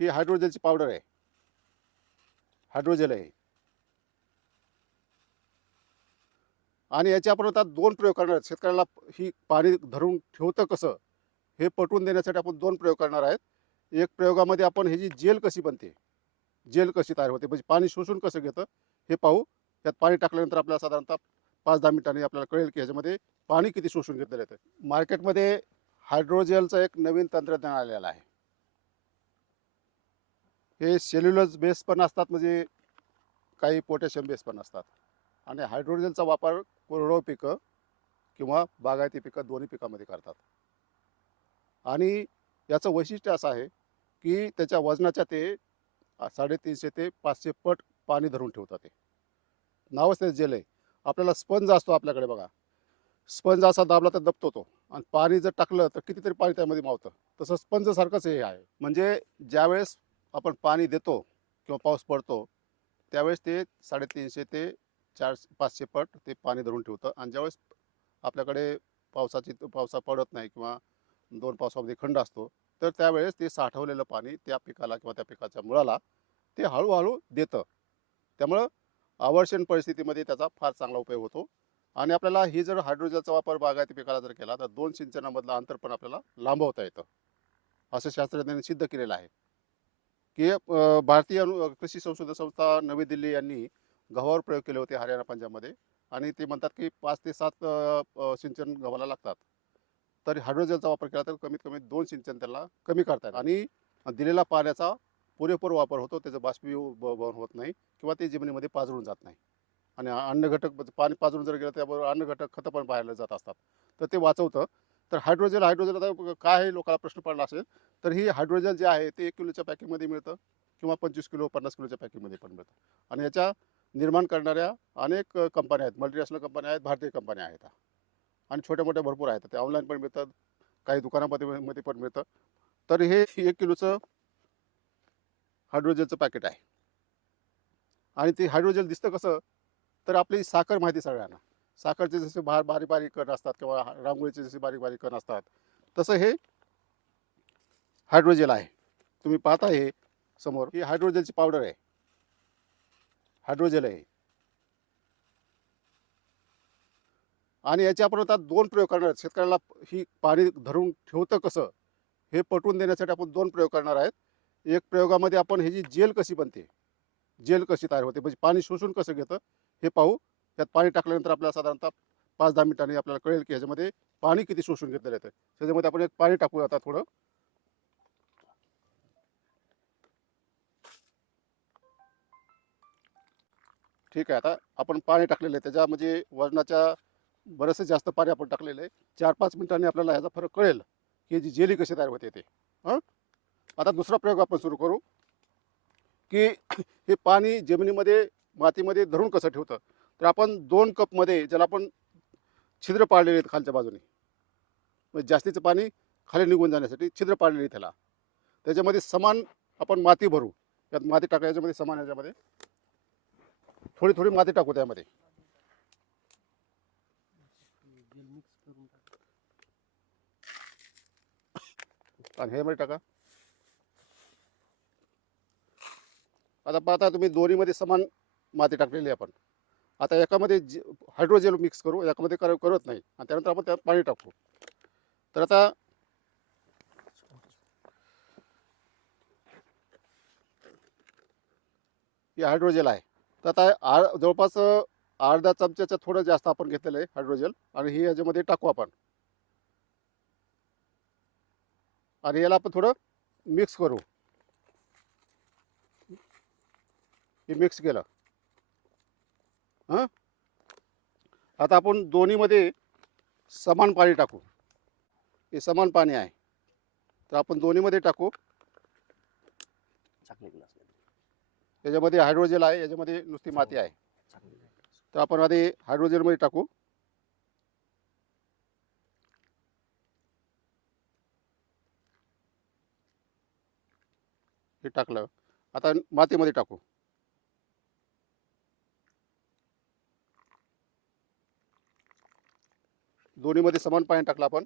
ही हायड्रोजलची powder आहे. Hydrogel आहे. आणि याच्या आपण आता दोन प्रयोग करणार आहेत. शेतकऱ्याला ही पाणी धरून ठेवतं कसं? हे पटवून देण्यासाठी आपण दोन प्रयोग करणार आहेत. एक प्रयोगामध्ये आपण ह्याची जी जेल कशी बनते? जेल कशी तयार होते? म्हणजे पाणी शोषून कसं घेतं? हे पाहू. त्यात पाणी टाकल्यानंतर आपल्याला साधारणतः पाच दहा मिनिटांनी आपल्याला कळेल की ह्याच्यामध्ये पाणी किती शोषून घेतलेलं येतं मार्केटमध्ये हायड्रोजेलचं एक नवीन तंत्रज्ञान आलेलं आहे. हे सेल्युलज बेस पण असतात म्हणजे काही पोटॅशियम बेस पण असतात. आणि हायड्रोजनचा वापर कोरडो पिकं किंवा बागायती पिकं दोन्ही पिकामध्ये करतात. आणि याचं वैशिष्ट्य असं आहे की त्याच्या वजनाच्या ते साडेतीनशे ते पाचशे पट पाणी धरून ठेवतात ते. नावच ते जेल आहे. आपल्याला स्पंज असतो आपल्याकडे बघा. स्पंज असा दाबला तर दबतो तो. आणि पाणी जर टाकलं तर कितीतरी पाणी त्यामध्ये मावतं. तसं स्पंजसारखंच हे आहे. म्हणजे ज्यावेळेस आपण पाणी देतो किंवा पाऊस पडतो त्यावेळेस ते साडेतीनशे ते चार पाचशे पट ते पाणी धरून ठेवतं. आणि ज्यावेळेस आपल्याकडे पावसाची पावसा पडत नाही किंवा दोन पावसामध्ये खंड असतो तर त्यावेळेस ते साठवलेलं पाणी त्या पिकाला किंवा त्या पिकाच्या मुळाला ते हळूहळू देतं. त्यामुळं आवर्षण परिस्थितीमध्ये त्याचा फार चांगला उपयोग होतो. आणि आपल्याला ही जर हायड्रोजनचा वापर बागायती पिकाला जर केला तर दोन सिंचनामधलं अंतर पण आपल्याला लांबवता येतं. असं शास्त्रज्ञांनी सिद्ध केलेलं आहे. की भारतीय अनु कृषी संशोधन संस्था नवी दिल्ली यांनी गव्हावर प्रयोग केले होते हरियाणा पंजाबमध्ये. आणि ते म्हणतात की पाच ते सात सिंचन गव्हाला लागतात. तर हायड्रोजनचा वापर केला तर कमीत कमी दोन सिंचन त्याला कमी करता आणि दिलेला पाण्याचा पुरेपूर वापर होतो त्याचं बाष्पीभवन होत नाही किंवा ते जमिनीमध्ये पाजळून जात नाही. आणि अन्न घटक पाणी पाजळून जर गेलं त्याबरोबर अन्न घटक खतं पण पाहायला जात असतात. तर ते वाचवतं. तर हायड्रोजन हायड्रोजन आता काय लोकांना प्रश्न पडला असेल तर ही हायड्रोजन जे आहे ते एक किलोच्या पॅकिंगमध्ये मिळतं किंवा पंचवीस किलो पन्नास किलोच्या पॅकिंगमध्ये पण मिळतं. आणि याच्या निर्माण करणाऱ्या अनेक कंपन्या आहेत मल्टीनॅशनल कंपन्या आहेत भारतीय कंपन्या आहेत आणि छोट्या मोठ्या भरपूर आहेत. ते ऑनलाईन पण मिळतात काही दुकानामध्ये मध्ये पण मिळतं. तर हे एक किलोचं हायड्रोजनचं पॅकेट आहे. आणि ते हायड्रोजन दिसतं कसं? तर आपली साखर माहिती सगळ्यांना. साखरचे जसे बार बारीक बारीक कण असतात किंवा रांगोळीचे जसे बारीक बारीक कण असतात तसं हे हायड्रोजेल आहे. तुम्ही पाहता हे समोर. ही हायड्रोजेलची पावडर आहे. हायड्रोजेल आहे आणि याचे आपण आता दोन प्रयोग करणार आहेत. शेतकऱ्याला ही पाणी धरून ठेवतं कसं हे पटवून देण्यासाठी आपण दोन प्रयोग करणार आहेत. एक प्रयोगामध्ये आपण ह्याची जेल कशी बनते? जेल कशी तयार होते? म्हणजे पाणी शोषून कसं घेतं? हे पाहू. त्यात पाणी टाकल्यानंतर आपल्याला साधारणतः पाच दहा मिनिटांनी आपल्याला कळेल की ह्याच्यामध्ये पाणी किती शोषून घेतलेलं येतं त्याच्यामध्ये आपण एक पाणी टाकू आता थोडं. ठीक आहे आता आपण पाणी टाकलेलं आहे. त्याच्या म्हणजे वजनाच्या बरंचसं जास्त पाणी आपण टाकलेलं आहे. चार पाच मिनिटांनी आपल्याला ह्याचा फरक कळेल की जी जेली कशी तयार होते ते. हां? आता दुसरा प्रयोग आपण सुरू करू की हे पाणी जमिनीमध्ये मातीमध्ये धरून कसं ठेवतं? तर आपण दोन कपमध्ये ज्याला आपण छिद्र पाडलेले आहेत खालच्या बाजूने म्हणजे जास्तीचं पाणी खाली निघून जाण्यासाठी छिद्र पाडलेली त्याला त्याच्यामध्ये समान आपण माती भरू. यात माती टाका याच्यामध्ये समान याच्यामध्ये थोडी थोडी माती टाकू त्यामध्ये. आणि हे मध्ये टाका. आता पाहता तुम्ही दोन्हीमध्ये समान माती टाकलेली आहे आपण. आता एकामध्ये जे हायड्रोजेल मिक्स करू एकामध्ये कर करत नाही. आणि त्यानंतर आपण त्यात पाणी टाकू. तर आता हे हायड्रोजेल आहे. तर आता आर जवळपास अर्धा चमच्याच्या थोडं जास्त आपण घेतलेलं आहे हायड्रोजेल. आणि हे याच्यामध्ये टाकू आपण. आणि याला आपण थोडं मिक्स करू. हे मिक्स केलं. हां? आता आपण दोन्हीमध्ये समान पाणी टाकू. हे समान पाणी आहे. तर आपण दोन्हीमध्ये टाकू. याच्यामध्ये हायड्रोजेल आहे याच्यामध्ये नुसती माती आहे. तर आपण आधी हायड्रोजेलमध्ये टाकू. हे टाकलं. आता मातीमध्ये टाकू. दोन्हीमध्ये समान पाणी टाकलं आपण.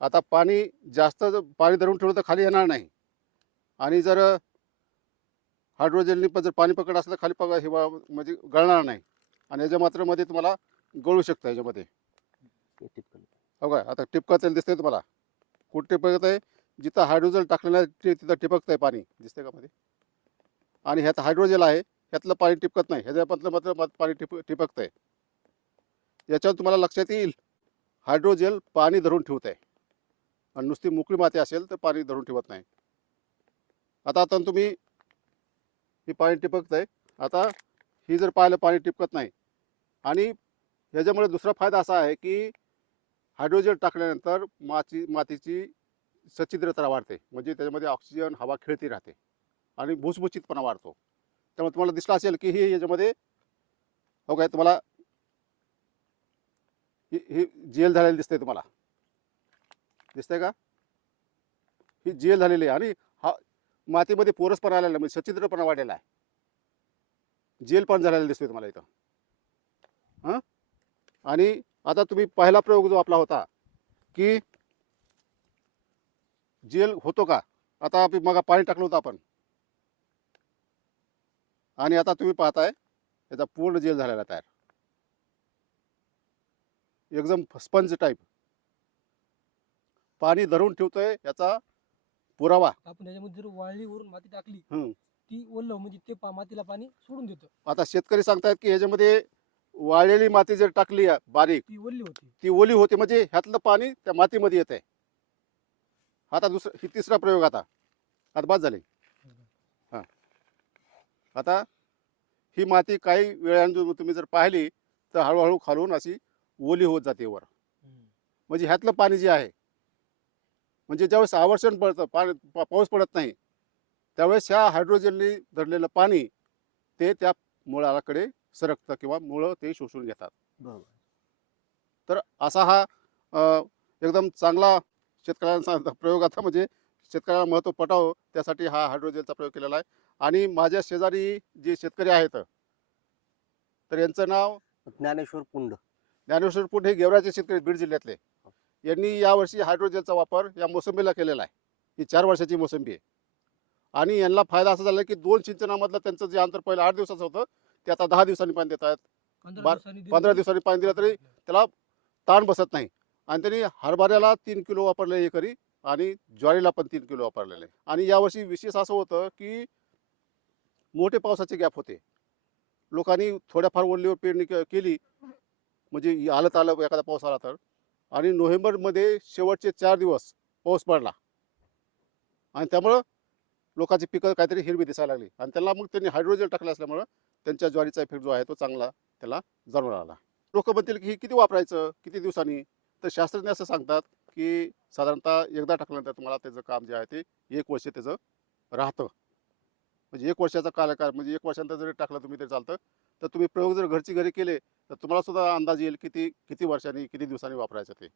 आता पाणी जास्त जर पाणी धरून ठेवलं तर खाली येणार नाही. आणि जर हायड्रोजननी पण जर पाणी पकड असलं तर खाली पकड हे म्हणजे गळणार नाही. आणि याच्या मात्रामध्ये तुम्हाला गळू शकतं याच्यामध्ये. हो काय आता टिपकत दिसतंय तुम्हाला. कुठे टिपकत आहे जिथं हायड्रोजन टाकलेलं आहे ते तिथं टिपकत आहे पाणी. दिसतंय का मध्ये? आणि ह्यात हायड्रोजन आहे ह्यातलं पाणी टिपकत नाही. ह्याच्यामधलं मात्र मात्र पाणी टिप टिपकत आहे याच्यावर तुम्हाला लक्षात येईल. हायड्रोजेल पाणी धरून ठेवत आहे आणि नुसती मोकळी माती असेल तर पाणी धरून ठेवत नाही. आता आता तुम्ही ही पाणी टिपकत आहे आता ही जर पाहिलं पाणी टिपकत नाही. आणि ह्याच्यामुळे दुसरा फायदा असा आहे की हायड्रोजन टाकल्यानंतर माती मातीची सच्छिद्रता वाढते. म्हणजे त्याच्यामध्ये ऑक्सिजन हवा खेळती राहते. आणि भुसभुशीतपणा वाढतो. त्यामुळे तुम्हाला दिसलं असेल की ही याच्यामध्ये हो काय तुम्हाला ही ही जेल झालेली दिसते तुम्हाला. दिसतंय का? ही जेल झालेली आहे आणि हा मातीमध्ये पोरसपणा आलेला आहे, म्हणजे सच्छिद्रपणा वाढलेला आहे. जेल पण झालेला दिसतोय तुम्हाला इथं. हां? आणि आता तुम्ही पहिला प्रयोग जो आपला होता की जेल होतो का? आता आपण मग पाणी टाकलं होतं आपण. आणि आता तुम्ही पाहताय त्याचा पूर्ण जेल झालेला तयार. एकदम स्पंज टाईप पाणी धरून ठेवतोय याचा पुरावा. आपण याच्यामध्ये जर वाळलीवरून माती टाकली हम्म. ती म्हणजे ते पा- मातीला पाणी सोडून देतं. आता शेतकरी सांगतायत की ह्याच्यामध्ये वाळलेली माती जर टाकली आहे बारीक ती ओल्ली होती. ती ओली होते म्हणजे ह्यातलं पाणी त्या मातीमध्ये येत आहे आता दुसरा ही तिसरा प्रयोग आता. आता बाद झाले. हां. आता ही माती काही वेळानं तुम्ही जर पाहिली तर हळूहळू खालून अशी ओली होत जाते वर. म्हणजे ह्यातलं पाणी जे आहे म्हणजे ज्यावेळेस आवर्षण पडतं पाणी पा- पाऊस पडत नाही त्यावेळेस ह्या हायड्रोजनने धरलेलं पाणी ते त्या मुळाकडे सरकतं किंवा मुळं ते शोषून घेतात. तर असा हा एकदम चांगला शेतकऱ्यांचा प्रयोग आता म्हणजे शेतकऱ्याला महत्त्व पटावं त्यासाठी हा हायड्रोजनचा प्रयोग केलेला आहे. आणि माझ्या शेजारी जे शेतकरी आहेत तर यांचं नाव ज्ञानेश्वर पुंड. ज्ञानेश्वर पुट हे गेवराचे शेतकरी बीड जिल्ह्यातले. यांनी यावर्षी हायड्रोजनचा वापर या मोसंबीला केलेला आहे. ही चार वर्षाची मोसंबी आहे. आणि यांना फायदा असा झाला की दोन सिंचनामधलं त्यांचं जे अंतर पहिलं आठ दिवसाचं होतं ते आता दहा दिवसांनी पाणी देत आहेत. पंधरा दिवसांनी पाणी दिलं तरी त्याला ताण बसत नाही. आणि त्यांनी हरभऱ्याला तीन किलो वापरले एकरी आणि ज्वारीला पण तीन किलो वापरलेले. आणि यावर्षी विशेष असं होतं की मोठे पावसाचे गॅप होते. लोकांनी थोड्याफार ओढलीवर पेरणी केली. म्हणजे आलं तर आलं एखादा पाऊस आला तर. आणि नोव्हेंबरमध्ये शेवटचे चार दिवस पाऊस पडला. आणि त्यामुळं लोकांची पिकं काहीतरी हिरवी दिसायला लागली. आणि त्याला मग त्यांनी हायड्रोजन टाकलं असल्यामुळं त्यांच्या ज्वारीचा इफेक्ट जो आहे तो चांगला त्याला जाणून आला लोक म्हणतील की हे किती वापरायचं? किती दिवसांनी? तर शास्त्रज्ञ असं सांगतात की साधारणतः एकदा टाकल्यानंतर तुम्हाला त्याचं काम जे आहे ते एक वर्ष त्याचं राहतं. म्हणजे एक वर्षाचा कालकार म्हणजे एक वर्षानंतर जरी टाकलं तुम्ही तरी चालतं. तर तुम्ही प्रयोग जर घरची घरी केले तर तुम्हाला सुद्धा अंदाज येईल किती किती वर्षांनी किती दिवसांनी वापरायचं ते.